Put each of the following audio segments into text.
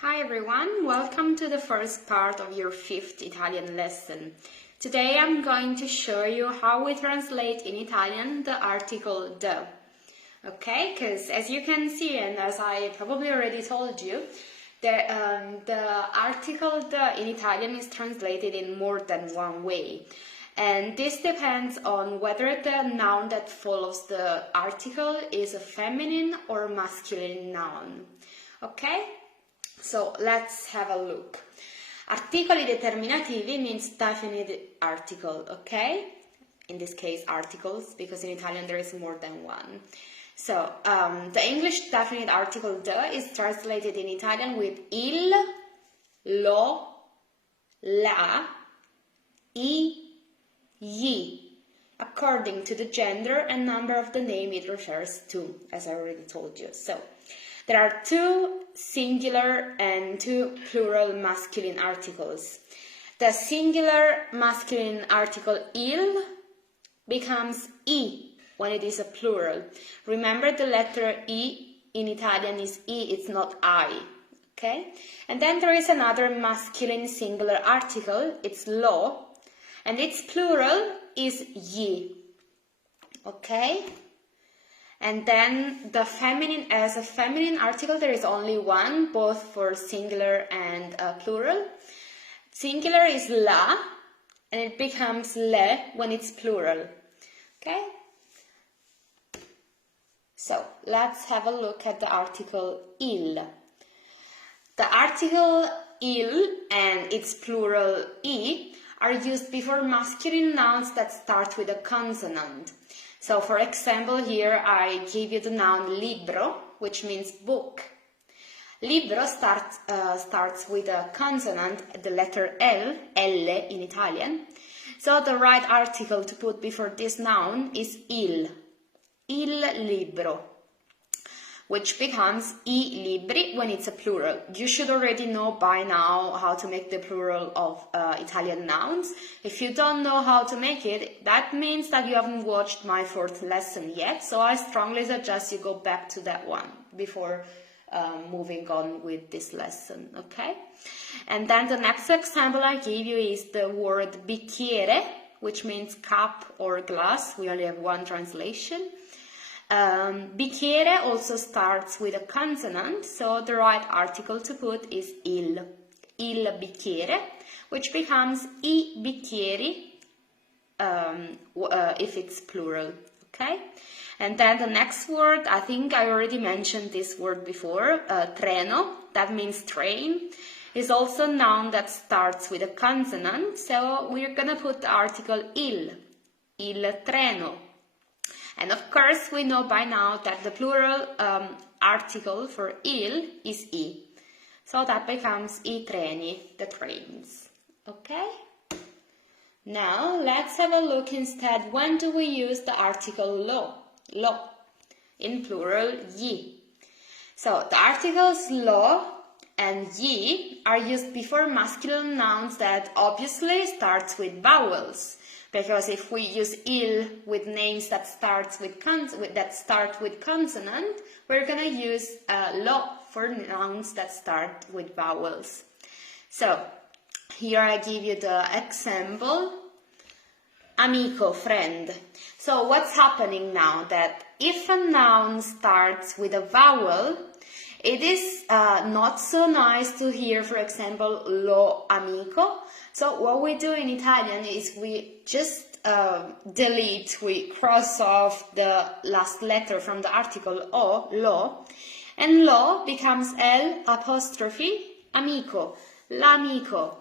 Hi everyone, welcome to the first part of your 5th Italian lesson. Today I'm going to show you how we translate in Italian the article the. Okay, because as you can see, and as I probably already told you, the article the in Italian is translated in more than one way. And this depends on whether the noun that follows the article is a feminine or masculine noun. Okay? So let's have a look. Articoli determinativi means definite article, okay? In this case, articles, because in Italian there is more than one. So the English definite article de is translated in Italian with il, lo, la, I, gli, according to the gender and number of the name it refers to, as I already told you. So there are two singular and two plural masculine articles. The singular masculine article il becomes I when it is a plural. Remember, the letter I in Italian is I, it's not I. Okay? And then there is another masculine singular article, it's lo, and its plural is gli. Okay? And then the feminine, as a feminine article, there is only one, both for singular and plural. Singular is la, and it becomes le when it's plural. Okay? So, let's have a look at the article il. The article il and its plural I are used before masculine nouns that start with a consonant. So, for example, here I give you the noun libro, which means book. Libro starts with a consonant, the letter L in Italian. So the right article to put before this noun is il libro, which becomes I libri when it's a plural. You should already know by now how to make the plural of Italian nouns. If you don't know how to make it, that means that you haven't watched my 4th lesson yet, so I strongly suggest you go back to that one before moving on with this lesson, okay? And then the next example I give you is the word bicchiere, which means cup or glass. We only have one translation. Bicchiere also starts with a consonant, so the right article to put is il bicchiere, which becomes I bicchieri if it's plural, okay? And then the next word, I think I already mentioned this word before, treno, that means train, is also a noun that starts with a consonant, so we're gonna put the article il treno. And of course, we know by now that the plural article for il is I. So that becomes I treni, the trains. Okay? Now, let's have a look instead. When do we use the article lo? In plural, gli. So, the articles lo and gli are used before masculine nouns that obviously starts with vowels. Because if we use il with names that start with consonant, we're going to use lo for nouns that start with vowels. So, here I give you the example, amico, friend. So, what's happening now? That if a noun starts with a vowel, it is not so nice to hear, for example, lo amico. So what we do in Italian is we just delete, we cross off the last letter from the article o, lo, and lo becomes L apostrophe amico, l'amico.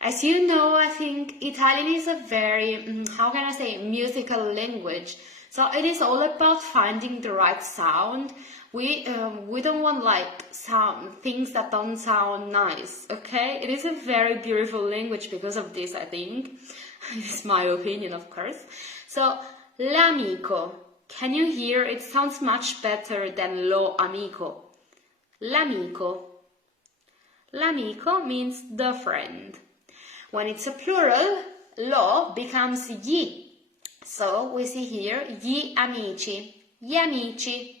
As you know, I think Italian is a very, how can I say, musical language. So it is all about finding the right sound. We don't want things that don't sound nice, okay? It is a very beautiful language because of this, I think. It's my opinion, of course. So, l'amico. Can you hear? It sounds much better than lo amico. L'amico. L'amico means the friend. When it's a plural, lo becomes gli. So, we see here, gli amici. Gli amici.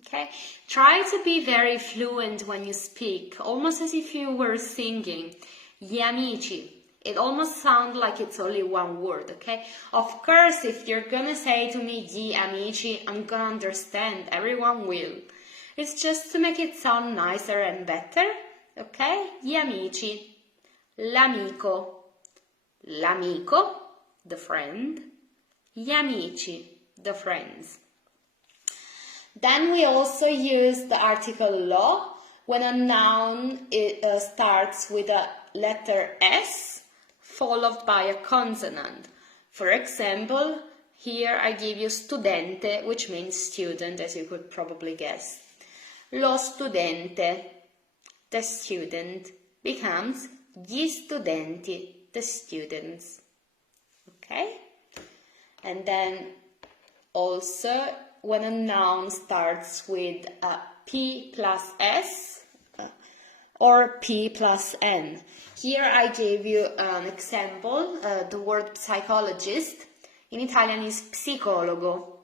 Okay, try to be very fluent when you speak, almost as if you were singing. Gli amici. It almost sounds like it's only one word, okay? Of course, if you're gonna say to me, gli amici, I'm gonna understand. Everyone will. It's just to make it sound nicer and better, okay? Gli amici. L'amico. L'amico, the friend. Gli amici, the friends. Then we also use the article lo when a noun starts with a letter S followed by a consonant. For example, here I give you studente, which means student, as you could probably guess. Lo studente, the student, becomes gli studenti, the students. Okay? And then also when a noun starts with a P plus S or P plus N. Here I gave you an example. The word psychologist in Italian is psicologo.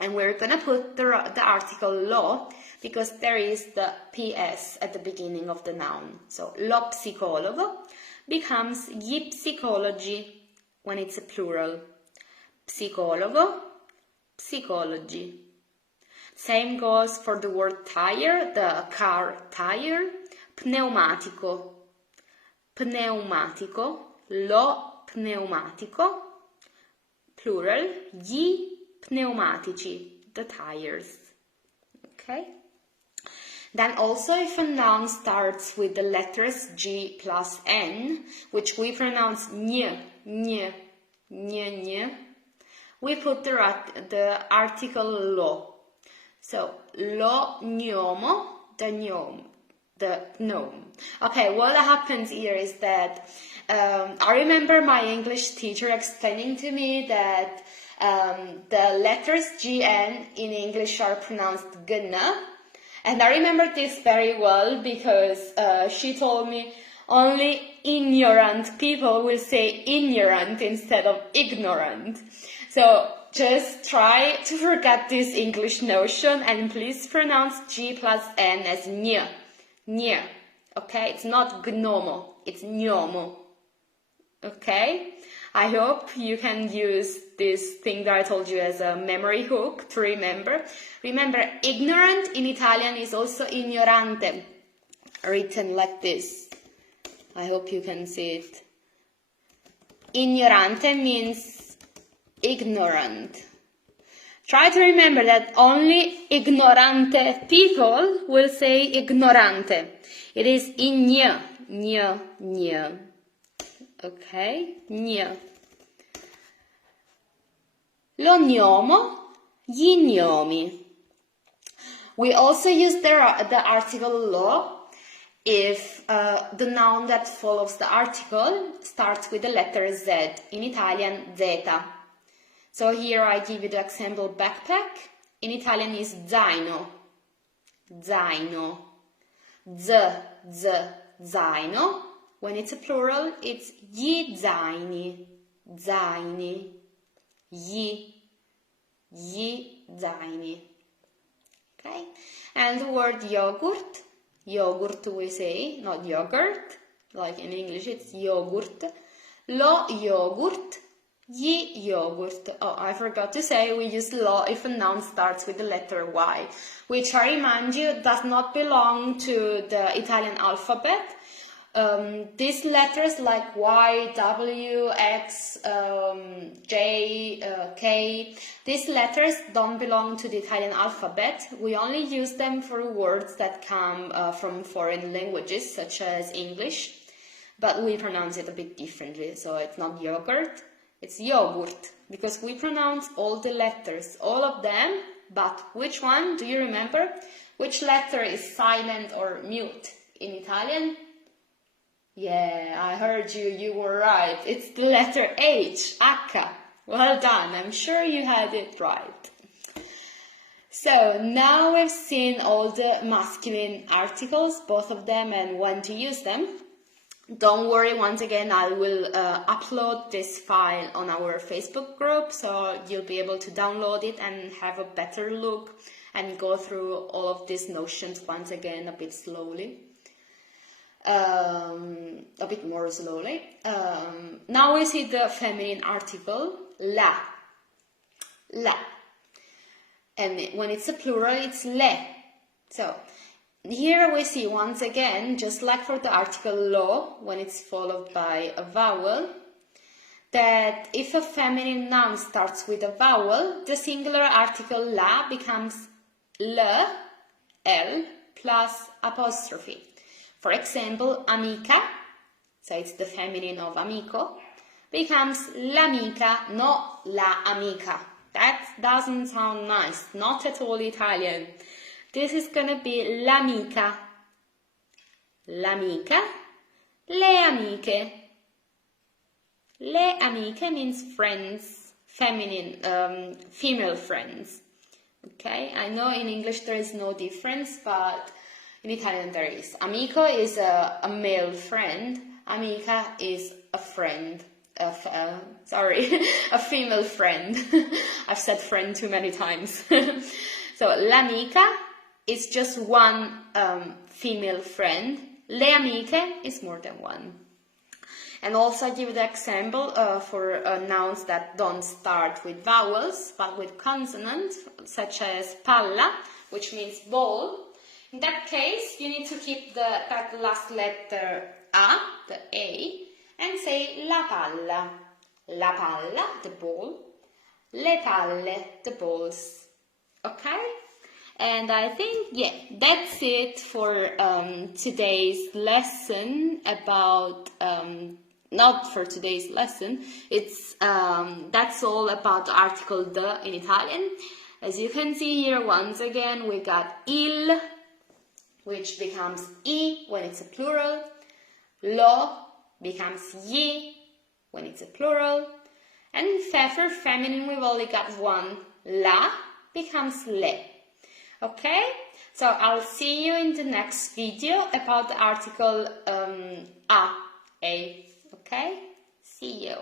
And we're going to put the article lo because there is the PS at the beginning of the noun. So lo psicologo becomes gli psicologi when it's a plural. Psicologo, psychology. Same goes for the word tire, the car tire, pneumatico, pneumatico, lo pneumatico, plural, gli pneumatici, the tires. Okay? Then also if a noun starts with the letters G plus N, which we pronounce ny, ny, ny, ny, we put the article lo. So, lo gnomo, the gnome. Okay, what happens here is that I remember my English teacher explaining to me that the letters GN in English are pronounced gna. And I remember this very well because she told me only ignorant people will say ignorant instead of ignorant. So just try to forget this English notion and please pronounce G plus N as ny, ny. Okay, it's not gnomo, it's gnomo. Okay, I hope you can use this thing that I told you as a memory hook to remember. Remember, ignorant in Italian is also ignorante, written like this. I hope you can see it. Ignorante means ignorant. Try to remember that only ignorante people will say ignorante. It is ign, ny, ny. Okay, ny. Lo gnomo, gli gnomi. We also use the article lo if the noun that follows the article starts with the letter Z. In Italian, zeta. So here I give you the example backpack. In Italian is zaino, zaino. Zaino. When it's a plural, it's gli zaini, zaini. Gli zaini. Okay? And the word yogurt we say, not yogurt, like in English it's yogurt. Lo yogurt. Gli yogurt. Oh, I forgot to say we use lo if a noun starts with the letter Y, which I remind you does not belong to the Italian alphabet. These letters like Y, W, X, J, K, these letters don't belong to the Italian alphabet. We only use them for words that come from foreign languages such as English, but we pronounce it a bit differently. So it's not yogurt. It's yogurt, because we pronounce all the letters, all of them, but which one, do you remember? Which letter is silent or mute in Italian? Yeah, I heard you, you were right. It's the letter H, H. Well done, I'm sure you had it right. So now we've seen all the masculine articles, both of them, and when to use them. Don't worry, once again, I will upload this file on our Facebook group, so you'll be able to download it and have a better look and go through all of these notions once again a bit slowly. A bit more slowly. Now we see the feminine article, la. La. And when it's a plural, it's le. So, here we see once again, just like for the article lo, when it's followed by a vowel, that if a feminine noun starts with a vowel, the singular article la becomes l, l, plus apostrophe. For example, amica, so it's the feminine of amico, becomes l'amica, not la amica. That doesn't sound nice, not at all Italian. This is gonna be l'amica, l'amica, le amiche. Le amiche means friends, feminine, female friends. Okay, I know in English there is no difference, but in Italian there is. Amico is a male friend, amica is a friend. A female friend. I've said friend too many times. So, l'amica is just one female friend. Le amiche is more than one. And also I give the example for nouns that don't start with vowels, but with consonants, such as palla, which means ball. In that case, you need to keep that last letter A, the A, and say la palla. La palla, the ball. Le palle, the balls. Okay? And I think, yeah, that's it for today's lesson about, not for today's lesson, it's, that's all about the article the in Italian. As you can see here, once again, we got il, which becomes I when it's a plural. Lo becomes ye when it's a plural. And for feminine, we've only got one. La becomes le. Okay? So I'll see you in the next video about the article a. Okay? See you.